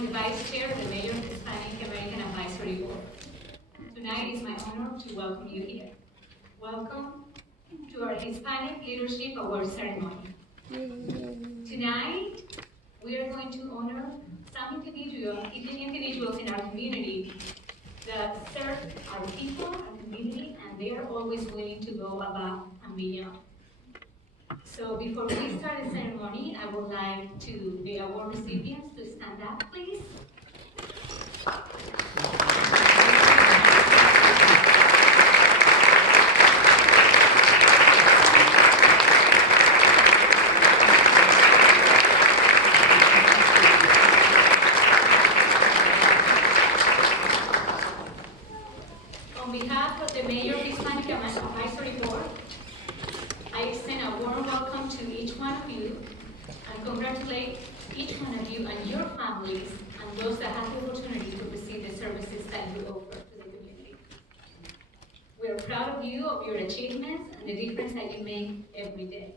am the Vice Chair of the Mayor of Hispanic American Advisory Board. Tonight it is my honor to welcome you here. Welcome to our Hispanic Leadership Award ceremony. Tonight, we are going to honor some individuals in our community that serve our people, our community, and they are always willing to go above and beyond. So before we start the ceremony, I would like the award recipients to stand up, please. On behalf of the Mayor of Hispanic Advisory Board, I extend a warm welcome to each one of you and congratulate each one of you and your families and those that have the opportunity to receive the services that you offer to the community. We are proud of you, of your achievements, and the difference that you make every day.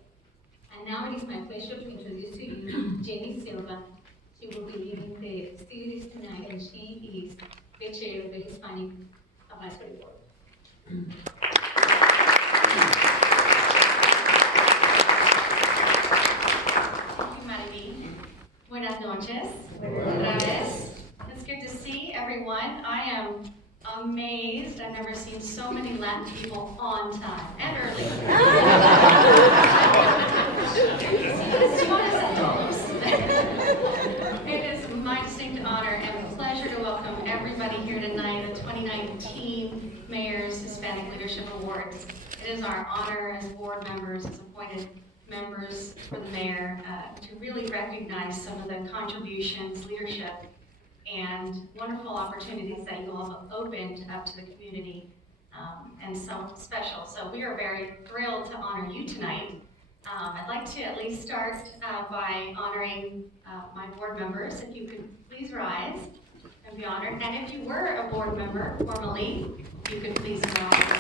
And now it is my pleasure to introduce to you Jenny Silva. She will be leading the festivities tonight, and she is the chair of the Hispanic Advisory Board. Buenas noches. Otra vez. It's good to see everyone. I am amazed. I've never seen so many Latin people on time and early. It is my distinct honor and pleasure to welcome everybody here tonight at the 2019 Mayor's Hispanic Leadership Awards. It is our honor as board members, as appointed members for the mayor, to really recognize some of the contributions, leadership, and wonderful opportunities that you all have opened up to the community, and some special. So we are very thrilled to honor you tonight. I'd like to at least start by honoring my board members. If you could please rise and be honored. And if you were a board member formerly, you could please rise.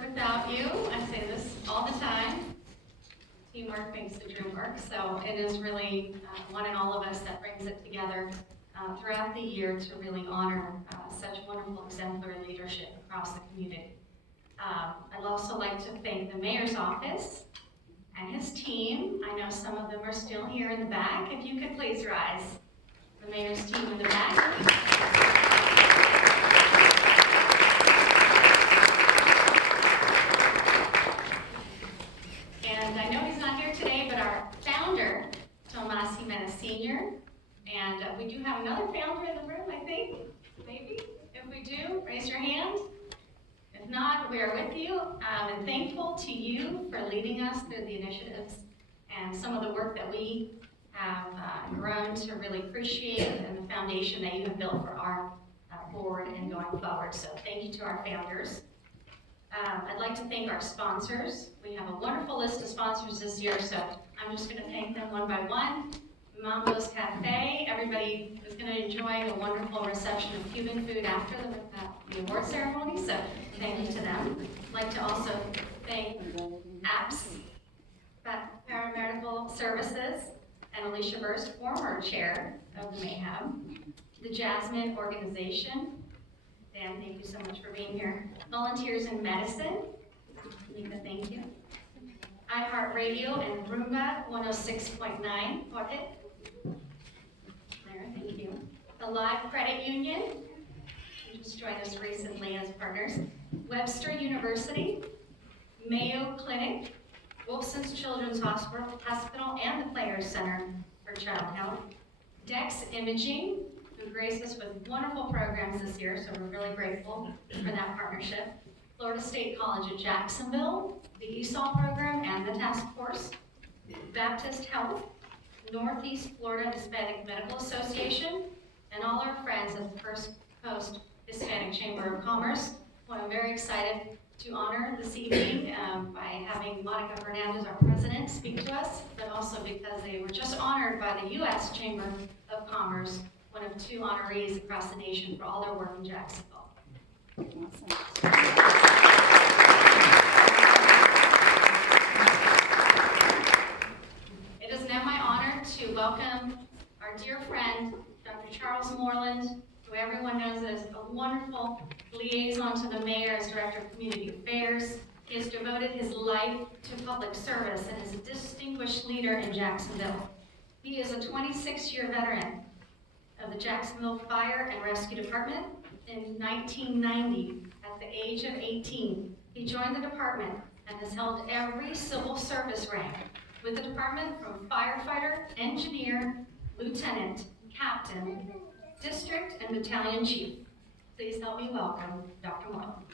Without you, I say this all the time, teamwork makes the dream work, so it is really one and all of us that brings it together throughout the year to really honor such wonderful exemplary leadership across the community. I'd also like to thank the mayor's office and his team. I know some of them are still here in the back. If you could please rise. The mayor's team in the back. And I know he's not here today, but our founder, Tomas Jimenez Sr., and we do have another founder in the room, I think, maybe. If we do, raise your hand. If not, we are with you and thankful to you for leading us through the initiatives and some of the work that we have grown to really appreciate and the foundation that you have built for our board and going forward. So thank you to our founders. I'd like to thank our sponsors. We have a wonderful list of sponsors this year, so I'm just going to thank them one by one. Mambo's Cafe, everybody is going to enjoy a wonderful reception of Cuban food after the award ceremony, so thank you to them. I'd like to also thank APS, Paramedical Services, and Alicia Burst, former chair of the Mayhem, the Jasmine Organization. Dan, thank you so much for being here. Volunteers in Medicine, Lisa, thank you. iHeartRadio and Roomba 106.9, Jorge. There, thank you. The Live Credit Union, who just joined us recently as partners. Webster University, Mayo Clinic, Wolfson's Children's Hospital, and the Players Center for Child Health. Dex Imaging, who graced us with wonderful programs this year, so we're really grateful for that partnership. Florida State College at Jacksonville, the ESOL program, and the task force. Baptist Health, Northeast Florida Hispanic Medical Association, and all our friends at the First Coast Hispanic Chamber of Commerce, who I'm very excited to honor this evening by having Monica Hernandez, our president, speak to us, but also because they were just honored by the U.S. Chamber of Commerce, one of two honorees across the nation for all their work in Jacksonville. It is now my honor to welcome our dear friend, Dr. Charles Moreland, who everyone knows as a wonderful liaison to the mayor as Director of Community Affairs. He has devoted his life to public service and is a distinguished leader in Jacksonville. He is a 26-year veteran of the Jacksonville Fire and Rescue Department. In 1990, at the age of 18, he joined the department and has held every civil service rank with the department from firefighter, engineer, lieutenant, captain, district, and battalion chief. Please help me welcome Dr. Moreland.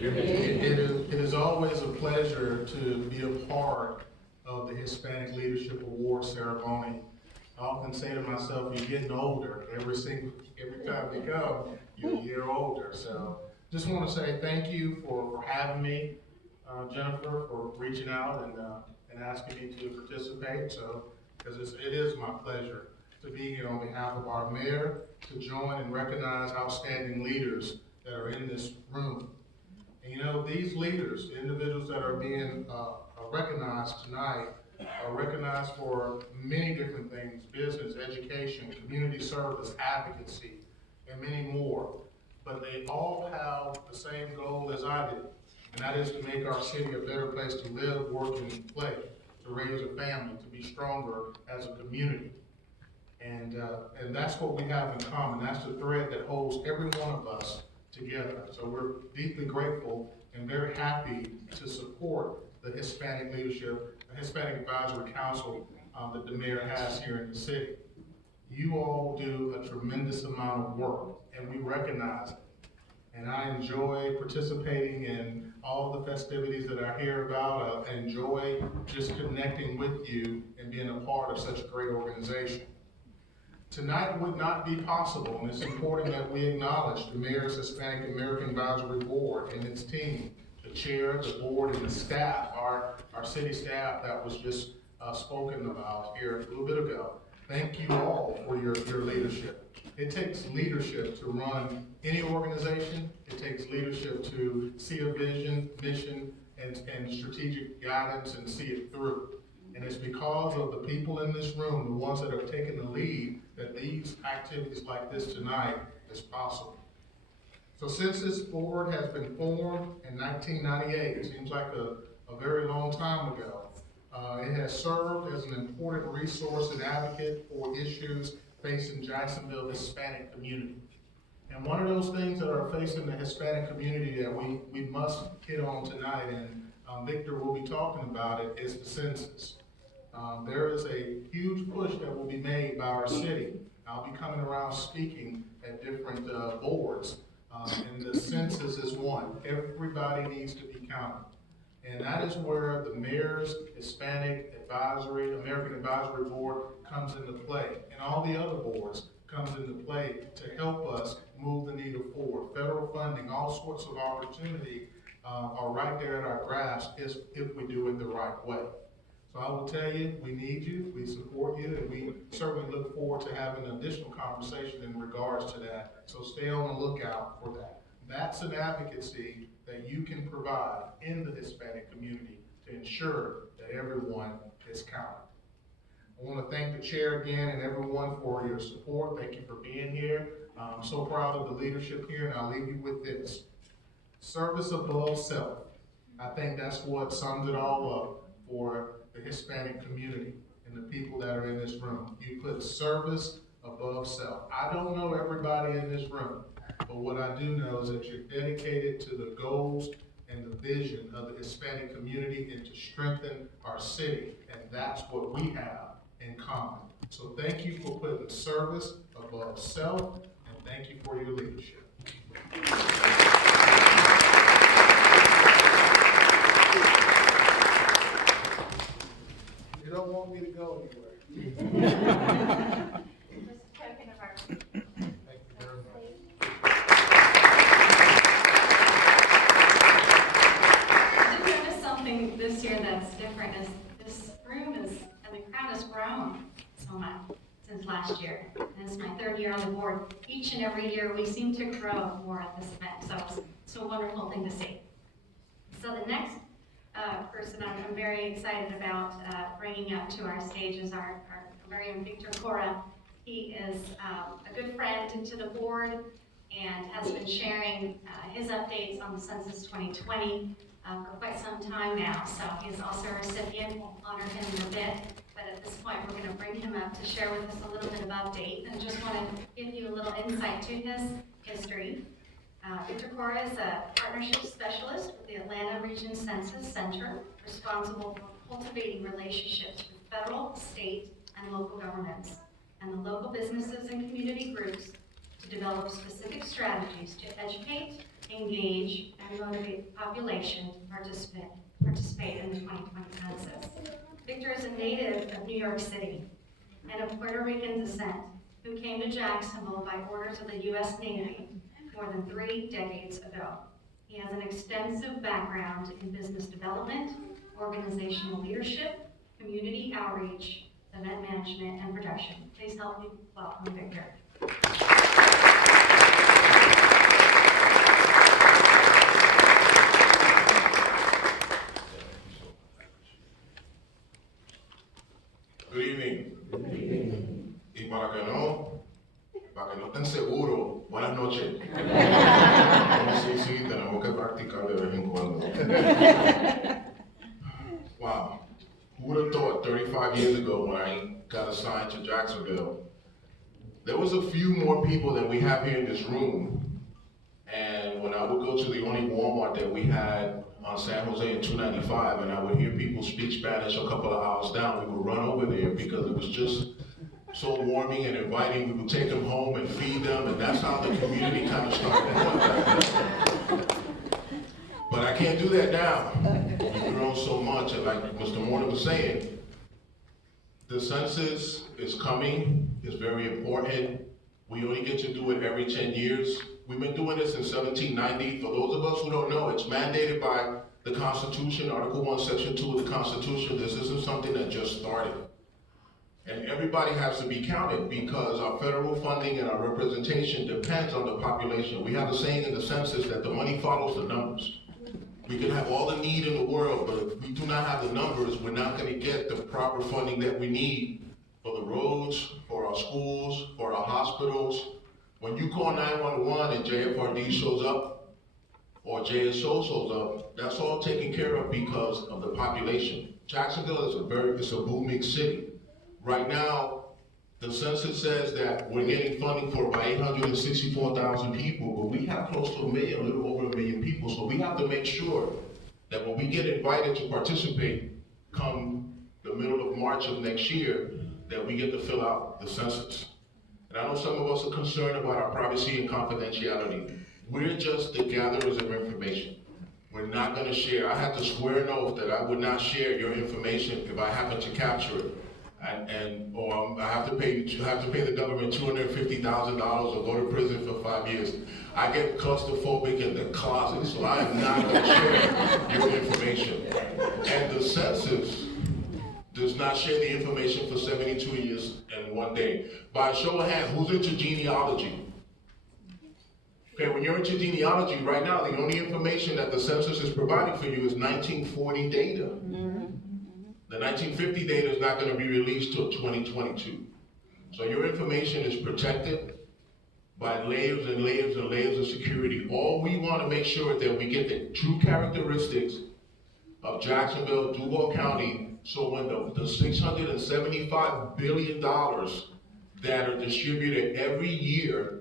Good evening. It is always a pleasure to be a part of the Hispanic Leadership Award ceremony. I often say to myself, you're getting older. Every time you come, you're a year older. So just want to say thank you for having me, Jennifer, for reaching out and asking me to participate. So, because it is my pleasure to be here on behalf of our mayor, to join and recognize outstanding leaders that are in this room. And you know, these leaders, the individuals that are being recognized tonight, are recognized for many different things: business, education, community service, advocacy, and many more. But they all have the same goal as I did, and that is to make our city a better place to live, work, and play, to raise a family, to be stronger as a community. And that's what we have in common. That's the thread that holds every one of us together. So we're deeply grateful and very happy to support the Hispanic Leadership, the Hispanic Advisory Council that the mayor has here in the city. You all do a tremendous amount of work, and we recognize it. And I enjoy participating in all the festivities that I hear about. I enjoy just connecting with you and being a part of such a great organization. Tonight would not be possible, and it's important that we acknowledge the Mayor's Hispanic American Advisory Board and its team, the chair, the board, and the staff, our city staff that was just spoken about here a little bit ago. Thank you all for your leadership. It takes leadership to run any organization. It takes leadership to see a vision, mission, and strategic guidance and see it through. And it's because of the people in this room, the ones that have taken the lead, that these activities like this tonight is possible. So since this board has been formed in 1998, it seems like a very long time ago, it has served as an important resource and advocate for issues facing Jacksonville Hispanic community. And one of those things that are facing the Hispanic community that we must hit on tonight, and Victor will be talking about it, is the census. There is a huge push that will be made by our city. I'll be coming around speaking at different boards, and the census is one. Everybody needs to be counted. And that is where the Mayor's Hispanic Advisory, American Advisory Board comes into play, and all the other boards comes into play to help us move the needle forward. Federal funding, all sorts of opportunity are right there at our grasp if we do it the right way. So I will tell you, we need you, we support you, and we certainly look forward to having an additional conversation in regards to that. So stay on the lookout for that. That's an advocacy that you can provide in the Hispanic community to ensure that everyone is counted. I want to thank the chair again and everyone for your support. Thank you for being here. I'm so proud of the leadership here, and I'll leave you with this. Service above self. I think that's what sums it all up for the Hispanic community and the people that are in this room. You put service above self. I don't know everybody in this room, but what I do know is that you're dedicated to the goals and the vision of the Hispanic community and to strengthen our city, and that's what we have in common. So thank you for putting service above self, and thank you for your leadership. You don't want me to go anywhere. Just a token of our Thank you very much. I did notice something this year that's different. Is this room is, and the crowd has grown so much. since last year. And this is my third year on the board. Each and every year, we seem to grow more at this event, so it's a wonderful thing to see. So the next person I'm very excited about bringing up to our stage is our very own Victor Cora. He is a good friend to the board and has been sharing his updates on the Census 2020 for quite some time now. So he's also a recipient. We'll honor him in a bit. But at this point, we're going to bring him up to share with us a little bit of update. And just want to give you a little insight to his history. Victor Cora is a partnership specialist with the Atlanta Region Census Center, responsible for cultivating relationships with federal, state, and local governments, and the local businesses and community groups to develop specific strategies to educate, engage, and motivate the population to participate in the 2020 census. Victor is a native of New York City and of Puerto Rican descent who came to Jacksonville by orders of the U.S. Navy more than 3 decades ago. He has an extensive background in business development, organizational leadership, community outreach, event management, and production. Please help me welcome Victor. Good evening. Y para que no estén seguros, buenas noches. Sí, tenemos que practicar de vez en cuando. Wow. Who would have thought 35 years ago when I got assigned to Jacksonville, there was a few more people than we have here in this room. And when I would go to the only Walmart that we had on San Jose in 295, and I would hear people speak Spanish a couple of hours down, we would run over there because it was just so warming and inviting. We would take them home and feed them, and that's how the community kind of started going. But I can't do that now. We've grown so much, and like Mr. Morton was saying, the census is coming. It's very important. We only get to do it every 10 years. We've been doing this in 1790. For those of us who don't know, it's mandated by the Constitution, Article 1, Section 2 of the Constitution. This isn't something that just started. And everybody has to be counted because our federal funding and our representation depends on the population. We have a saying in the census that the money follows the numbers. We can have all the need in the world, but if we do not have the numbers, we're not going to get the proper funding that we need for the roads, for our schools, for our hospitals. When you call 911 and JFRD shows up, or JSO shows up, that's all taken care of because of the population. Jacksonville is a booming city. Right now, the census says that we're getting funding for about 864,000 people, but we have close to a million, a little over a million people, so we have to make sure that when we get invited to participate come the middle of March of next year, that we get to fill out the census. And I know some of us are concerned about our privacy and confidentiality. We're just the gatherers of information. We're not going to share. I had to swear an oath that I would not share your information if I happen to capture it. Or I have to pay the government $250,000 or go to prison for 5 years. I get claustrophobic in the closet, so I am not going to share your information. And the census does not share the information for 72 years and 1 day. By a show of hands, who's into genealogy? Okay, when you're into genealogy right now, the only information that the census is providing for you is 1940 data. The 1950 data is not going to be released till 2022. So your information is protected by layers and layers and layers of security. All we want to make sure is that we get the true characteristics of Jacksonville, Duval County, so when the $675 billion that are distributed every year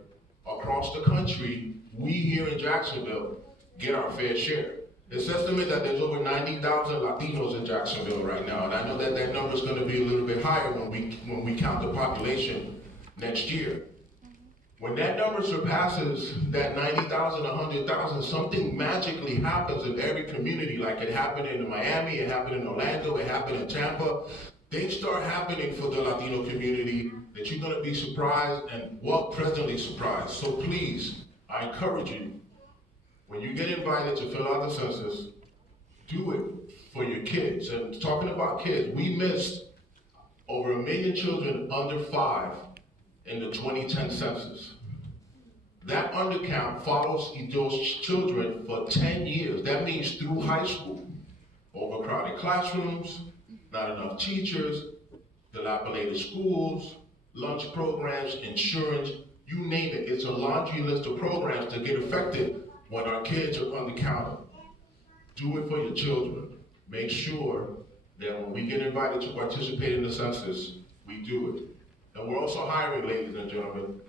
across the country, we here in Jacksonville get our fair share. It's estimated that there's over 90,000 Latinos in Jacksonville right now, and I know that that number is going to be a little bit higher when we count the population next year. When that number surpasses that 90,000, 100,000, something magically happens in every community, like it happened in Miami, it happened in Orlando, it happened in Tampa. Things start happening for the Latino community that you're going to be surprised and, well, pleasantly surprised. So please, I encourage you, when you get invited to fill out the census, do it for your kids. And talking about kids, we missed over 1 million children under 5 in the 2010 census. That undercount follows those children for 10 years. That means through high school. Overcrowded classrooms, not enough teachers, dilapidated schools, lunch programs, insurance, you name it. It's a laundry list of programs that get affected when our kids are undercounted. Do it for your children. Make sure that when we get invited to participate in the census, we do it. And we're also hiring, ladies and gentlemen.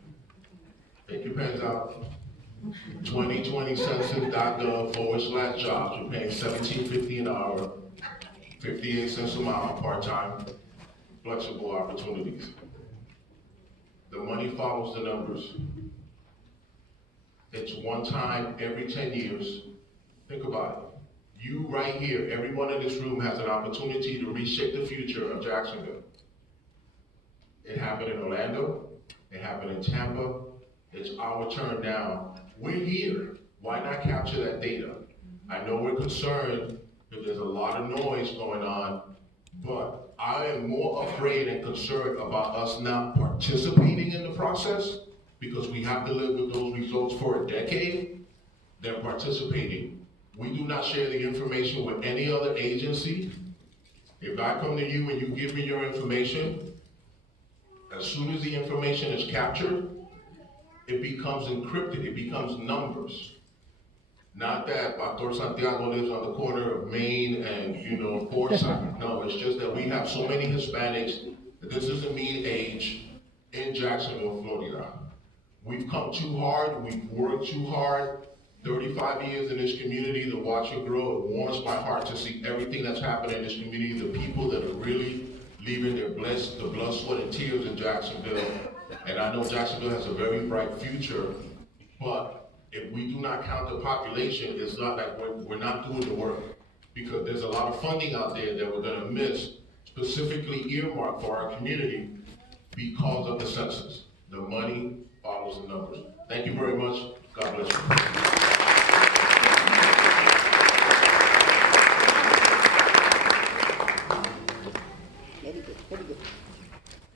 Take your pens out. 2020census.gov/jobs. We're paying $17.50 an hour, 58 cents a mile, part-time, flexible opportunities. The money follows the numbers. It's one time every 10 years. Think about it. You right here, everyone in this room has an opportunity to reshape the future of Jacksonville. It happened in Orlando, it happened in Tampa. It's our turn now. We're here. Why not capture that data? I know we're concerned that there's a lot of noise going on, but I am more afraid and concerned about us not participating in the process, because we have to live with those results for a decade, than participating. We do not share the information with any other agency. If I come to you and you give me your information, as soon as the information is captured, it becomes encrypted, it becomes numbers. Not that Dr. Santiago lives on the corner of Maine and, Forsyth. No, it's just that we have so many Hispanics that this doesn't mean age in Jacksonville, Florida. We've come too hard, we've worked too hard. 35 years in this community to watch it grow. It warms my heart to see everything that's happening in this community, the people that are really leaving the blood, sweat, and tears in Jacksonville. And I know Jacksonville has a very bright future, but if we do not count the population, it's not like we're not doing the work, because there's a lot of funding out there that we're gonna miss, specifically earmarked for our community because of the census. The money follows the numbers. Thank you very much. God bless you.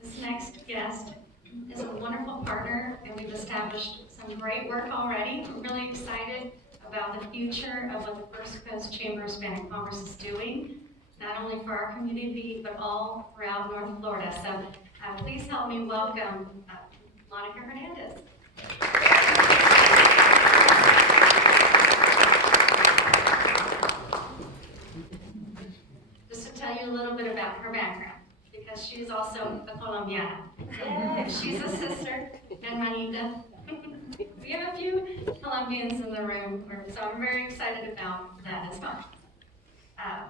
This next guest is a wonderful partner, and we've established some great work already. We're really excited about the future of what the First Coast Chamber of Hispanic Commerce is doing, not only for our community, but all throughout North Florida. So please help me welcome Monica Hernandez. Just to tell you a little bit about her background, because she's also a Colombiana. She's a sister, hermanita. We have a few Colombians in the room, so I'm very excited about that as well.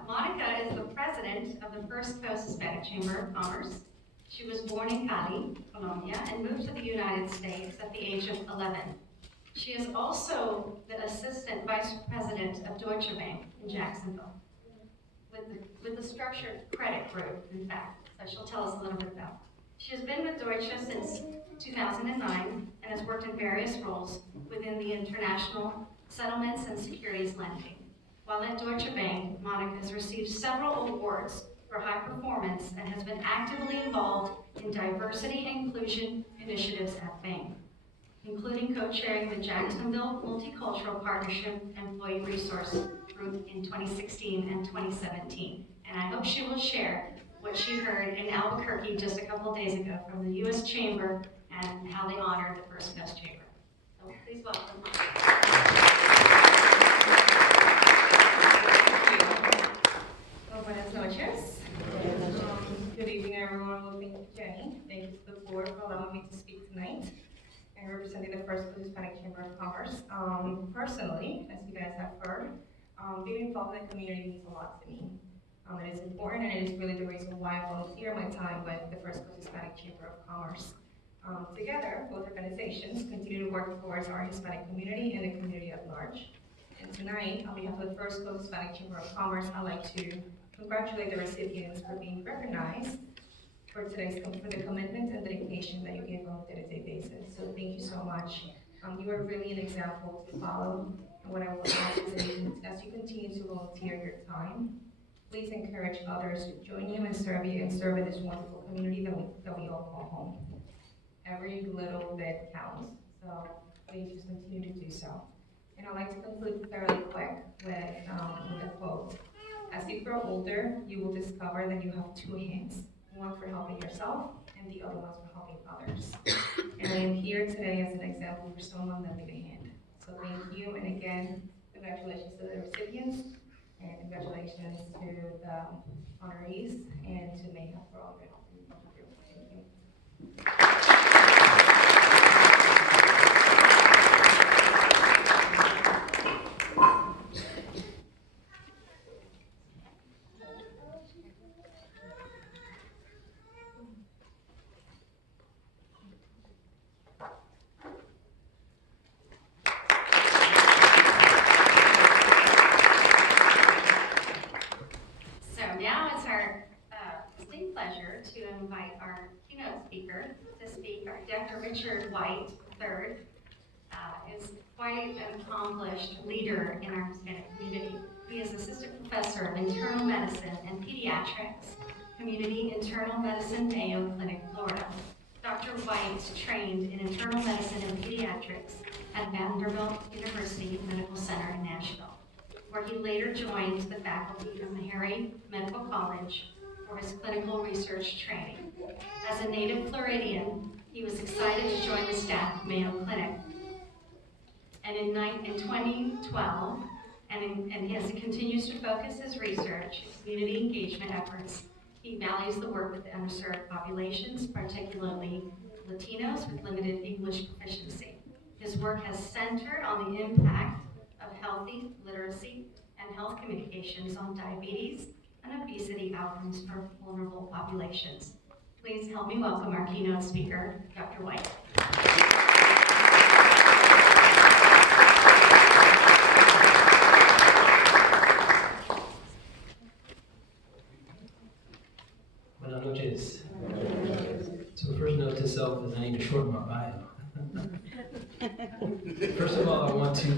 Monica is the president of the First Coast Hispanic Chamber of Commerce. She was born in Cali, Colombia, and moved to the United States at the age of 11. She is also the assistant vice president of Deutsche Bank in Jacksonville, with the structured credit group, in fact. So she'll tell us a little bit about it. She has been with Deutsche since 2009 and has worked in various roles within the international settlements and securities lending. While at Deutsche Bank, Monica has received several awards for high performance and has been actively involved in diversity and inclusion initiatives at bank, including co-chairing the Jacksonville Multicultural Partnership Employee Resource Group in 2016 and 2017. And I hope she will share what she heard in Albuquerque just a couple days ago from the U.S. Chamber and how they honored the First Coast Chamber. So please welcome her. Buenas noches. Good evening, everyone. Well, thank you, Jenny. Thank you to the board for allowing me to speak tonight and representing the First Coast Hispanic Chamber of Commerce. Personally, as you guys have heard, being involved in the community means a lot to me. It is important, and it is really the reason why I volunteer my time with the First Coast Hispanic Chamber of Commerce. Together, both organizations continue to work towards our Hispanic community and the community at large. And tonight, on behalf of the First Coast Hispanic Chamber of Commerce, I'd like to congratulate the recipients for being recognized for the commitment and dedication that you give on a day-to-day basis. So thank you so much. You are really an example to follow. And what I will ask is as you continue to volunteer your time, please encourage others to join you and serve in this wonderful community that we all call home. Every little bit counts, so please just continue to do so. And I'd like to conclude fairly quick with a quote. As you grow older, you will discover that you have two hands, one for helping yourself and the other one for helping others. And I am here today as an example for someone that made a hand. So thank you, and again, congratulations to the recipients, and congratulations to the honorees, and to Mayhem for all your help. Thank you. So now it's our distinct pleasure to invite our keynote speaker to speak. Our Dr. Richard White III is quite an accomplished leader in our Hispanic community. He is assistant professor of internal medicine and pediatrics, Community Internal Medicine, Mayo Clinic, Florida. Dr. White trained in internal medicine and pediatrics at Vanderbilt University Medical Center in Nashville, where he later joined the faculty of Meharry Medical College for his clinical research training. As a native Floridian, he was excited to join the staff of Mayo Clinic. And in 2012, and as he continues to focus his research and community engagement efforts, he values the work with the underserved populations, particularly Latinos with limited English proficiency. His work has centered on the impact of healthy literacy and health communications on diabetes and obesity outcomes for vulnerable populations. Please help me welcome our keynote speaker, Dr. White. Buenas noches. So first note to self is I need to shorten my bio. First of all, I want to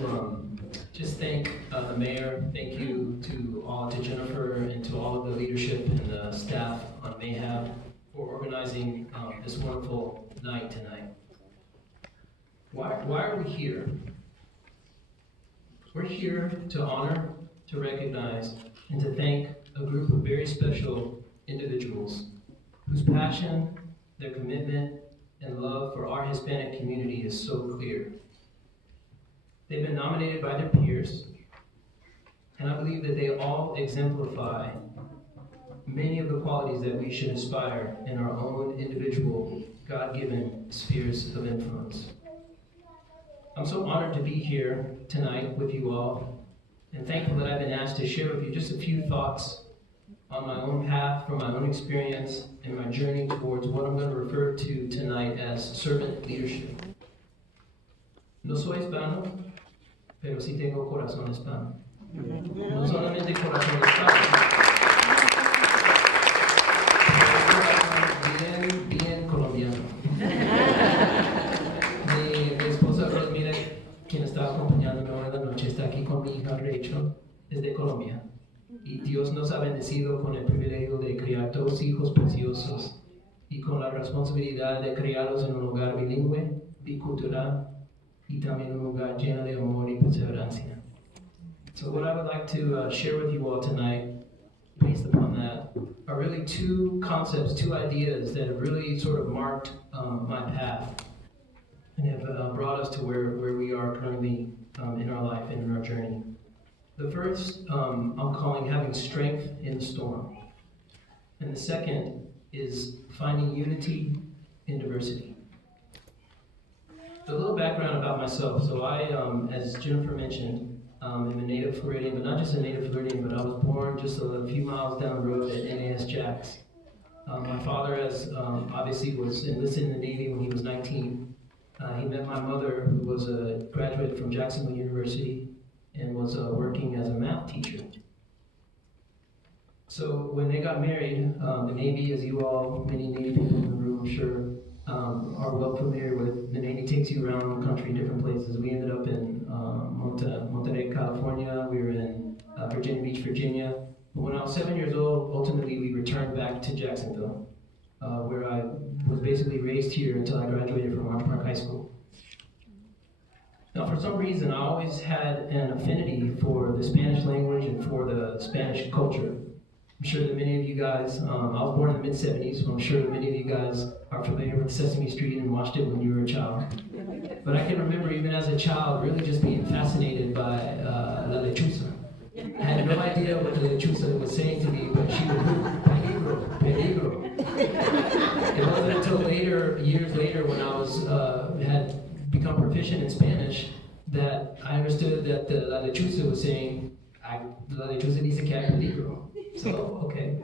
just thank the mayor. Thank you to Jennifer and to all of the leadership and the staff on Mayhem for organizing this wonderful night tonight. Why are we here? We're here to honor, to recognize, and to thank a group of very special individuals whose passion, their commitment, and love for our Hispanic community is so clear. They've been nominated by their peers, and I believe that they all exemplify many of the qualities that we should aspire in our own individual, God-given spheres of influence. I'm so honored to be here tonight with you all, and thankful that I've been asked to share with you just a few thoughts on my own path, from my own experience, and my journey towards what I'm going to refer to tonight as servant leadership. No soy hispano, pero sí tengo corazón hispano. No solamente corazón hispano, pero bien colombiano. Mi esposa Rosmira, quien está acompañándome hoy en la noche, está aquí con mi hija Rachel, es de Colombia. Y Dios nos ha bendecido con el privilegio de criar dos hijos preciosos y con la responsabilidad de criarlos en un hogar bilingüe, bicultural y también un hogar lleno de amor y perseverancia. So what I would like to share with you all tonight, based upon that, are really two concepts, two ideas that have really sort of marked my path and have brought us to where we are currently in our life and in our journey. The first I'm calling having strength in the storm. And the second is finding unity in diversity. So a little background about myself. So I, as Jennifer mentioned, am a native Floridian, but not just a native Floridian, but I was born just a few miles down the road at NAS Jax. My father obviously was enlisted in the Navy when he was 19. He met my mother, who was a graduate from Jacksonville University, and was working as a math teacher. So when they got married, the Navy, as you all, many Navy people in the room, I'm sure, are well familiar with, the Navy takes you around the country, different places. We ended up in Monterey, California. We were in Virginia Beach, Virginia. But when I was 7 years old, ultimately we returned back to Jacksonville. where I was basically raised here until I graduated from Orange Park High School. Now, for some reason, I always had an affinity for the Spanish language and for the Spanish culture. I'm sure that many of you guys, I was born in the mid-'70s, so I'm sure that many of you guys are familiar with Sesame Street and watched it when you were a child. But I can remember even as a child really just being fascinated by La Lechuza. I had no idea what the Lechuza was saying to me, but she would move, peligro, peligro. It wasn't until later, years later, when I was had become proficient in Spanish, that I understood that the La Lechuza was saying, La Lechuza dice que hay peligro. So, okay.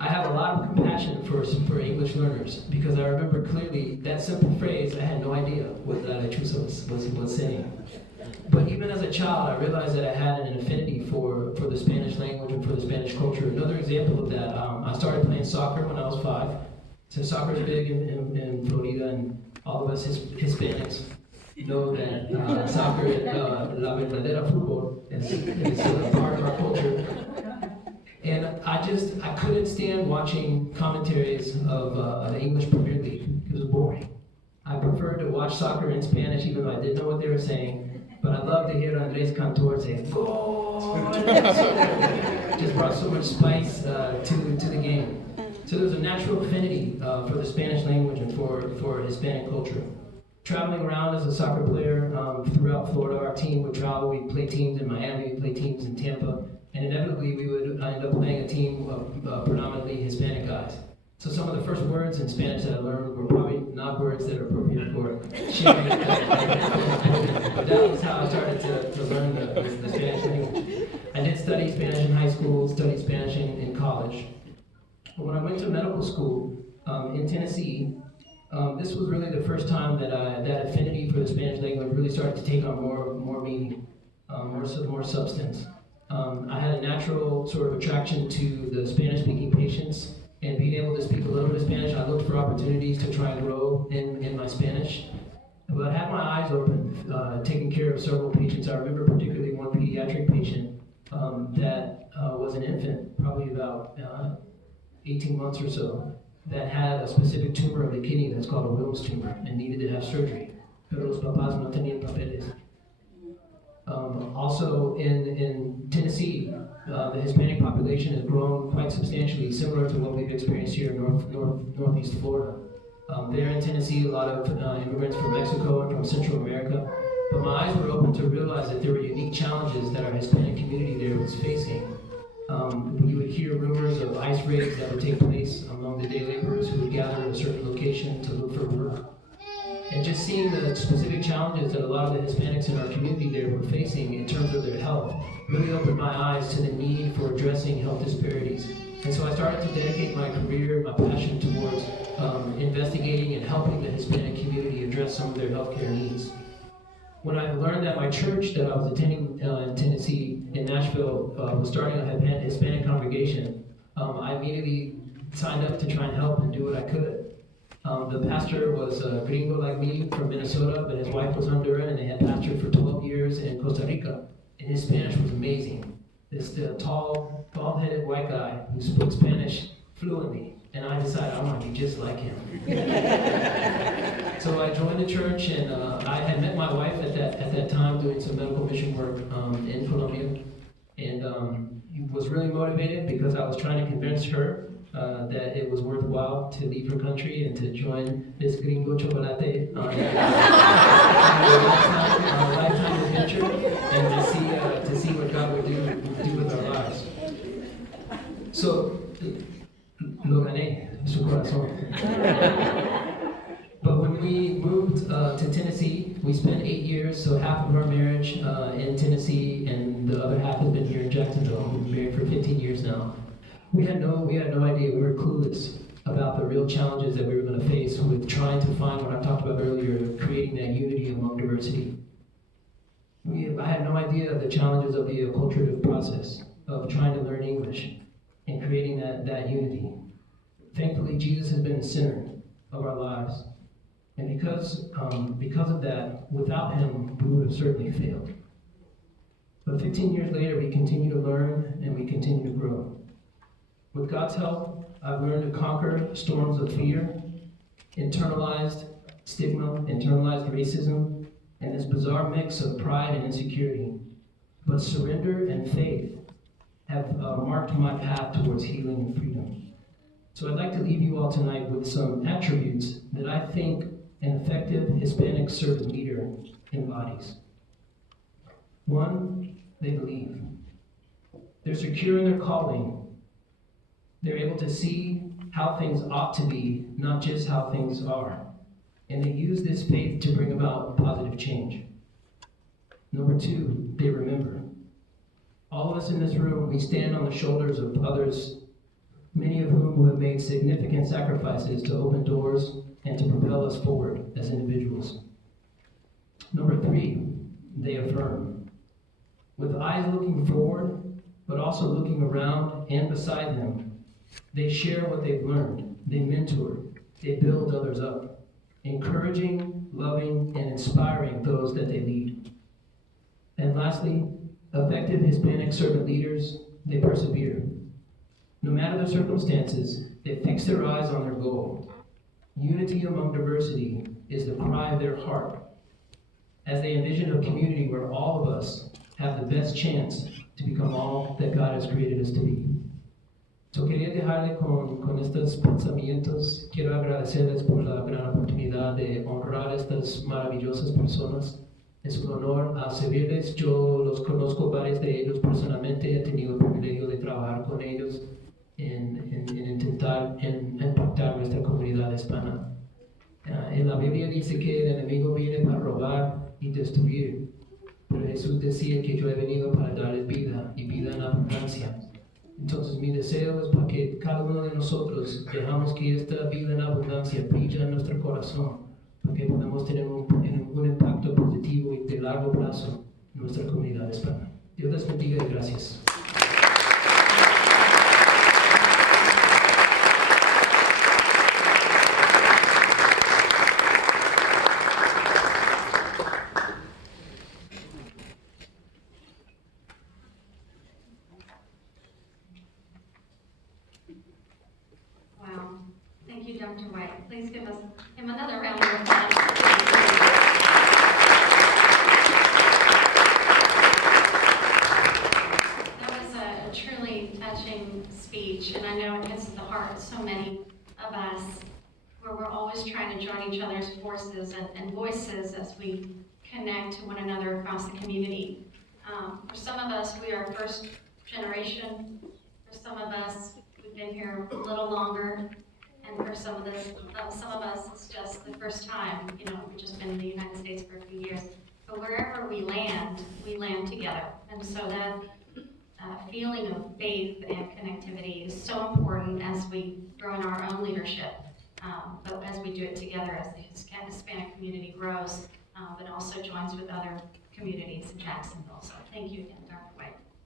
I have a lot of compassion for English learners, because I remember clearly that simple phrase. I had no idea what La Lechuza was saying. But even as a child, I realized that I had an affinity for the Spanish language and for the Spanish culture. Another example of that, I started playing soccer when I was 5. So soccer is big in Florida, and all of us Hispanics know that soccer, la verdadera fútbol, is part of our culture. And I couldn't stand watching commentaries of the English Premier League. It was boring. I preferred to watch soccer in Spanish, even though I didn't know what they were saying. But I loved to hear Andres Cantor say, "Goal!" Just brought so much spice to the game. So there was a natural affinity for the Spanish language and for Hispanic culture. Traveling around as a soccer player throughout Florida, our team would travel. We'd play teams in Miami, we'd play teams in Tampa, and inevitably we would end up playing a team of predominantly Hispanic guys. So some of the first words in Spanish that I learned were probably not words that are appropriate for sharing. But that was how I started to learn the Spanish language. I did study Spanish in high school, studied Spanish in college. But when I went to medical school in Tennessee, this was really the first time that that affinity for the Spanish language really started to take on more meaning, more substance. I had a natural sort of attraction to the Spanish-speaking patients, and being able to speak a little bit of Spanish, I looked for opportunities to try and grow in my Spanish. But I had my eyes open, taking care of several patients. I remember particularly one pediatric patient that was an infant, probably about 18 months or so, that had a specific tumor of the kidney that's called a Wilms tumor and needed to have surgery. Pero los papás no tenían papeles. Also in Tennessee, the Hispanic population has grown quite substantially, similar to what we've experienced here in Northeast Florida. There in Tennessee, a lot of immigrants from Mexico and from Central America. But my eyes were open to realize that there were unique challenges that our Hispanic community there was facing. We would hear rumors of ICE raids that would take place among the day laborers who would gather at a certain location to look for work. And just seeing the specific challenges that a lot of the Hispanics in our community there were facing in terms of their health really opened my eyes to the need for addressing health disparities. And so I started to dedicate my career, my passion towards investigating and helping the Hispanic community address some of their healthcare needs. When I learned that my church that I was attending in Tennessee, in Nashville, was starting a Hispanic congregation, I immediately signed up to try and help and do what I could. The pastor was a gringo like me from Minnesota, but his wife was Honduran, and they had pastored for 12 years in Costa Rica. And his Spanish was amazing. This tall, bald-headed white guy who spoke Spanish fluently. And I decided I want to be just like him. So I joined the church, and I had met my wife at that time doing some medical mission work in Colombia. And was really motivated because I was trying to convince her that it was worthwhile to leave her country and to join this gringo chocolate on a lifetime adventure, and to see what God would do with our lives. So, lo gané, su corazón. But when we moved to Tennessee, we spent 8 years, so half of our marriage in Tennessee, and the other half has been here in Jacksonville. We've been married for 15 years now. We had no idea. We were clueless about the real challenges that we were going to face with trying to find what I talked about earlier, creating that unity among diversity. I had no idea of the challenges of the acculturative process of trying to learn English and creating that unity. Thankfully, Jesus has been the center of our lives. And because of that, without him, we would have certainly failed. But 15 years later, we continue to learn and we continue to grow. With God's help, I've learned to conquer storms of fear, internalized stigma, internalized racism, and this bizarre mix of pride and insecurity. But surrender and faith have marked my path towards healing and freedom. So I'd like to leave you all tonight with some attributes that I think an effective Hispanic servant leader embodies. One, they believe. They're secure in their calling. They're able to see how things ought to be, not just how things are. And they use this faith to bring about positive change. Number two, they remember. All of us in this room, we stand on the shoulders of others, many of whom have made significant sacrifices to open doors and to propel us forward as individuals. Number three, they affirm. With eyes looking forward, but also looking around and beside them, they share what they've learned. They mentor. They build others up, encouraging, loving, and inspiring those that they lead. And lastly, effective Hispanic servant leaders, they persevere. No matter the circumstances, they fix their eyes on their goal. Unity among diversity is the cry of their heart, as they envision a community where all of us have the best chance to become all that God has created us to be. So quería dejarle con estos pensamientos. Quiero agradecerles por la gran oportunidad de honrar a estas maravillosas personas. Es un honor servirles. Yo los conozco varios de ellos personalmente. He tenido el privilegio de trabajar con ellos en intentar impactar nuestra comunidad hispana. En la Biblia dice que el enemigo viene para robar y destruir. Pero Jesús decía que yo he venido para darles vida y vida en abundancia. Entonces mi deseo es para que cada uno de nosotros dejamos que esta vida en abundancia brille en nuestro corazón, para que podamos tener un impacto positivo y de largo plazo en nuestra comunidad hispana. Dios les bendiga y gracias. Wow. Thank you, Dr. White. Please give him another round of applause. That was a truly touching speech, and I know it hits at the heart of so many of us, where we're always trying to join each other's forces and voices as we connect to one another across the community. For some of us, we are first generation. For some of us, we've been here a little longer, and for some of us, it's just the first time. You know, we've just been in the United States for a few years. But wherever we land together. And so that feeling of faith and connectivity is so important as we grow in our own leadership, but as we do it together as the Hispanic community grows, but also joins with other communities in Jacksonville. So thank you again, Dr. White.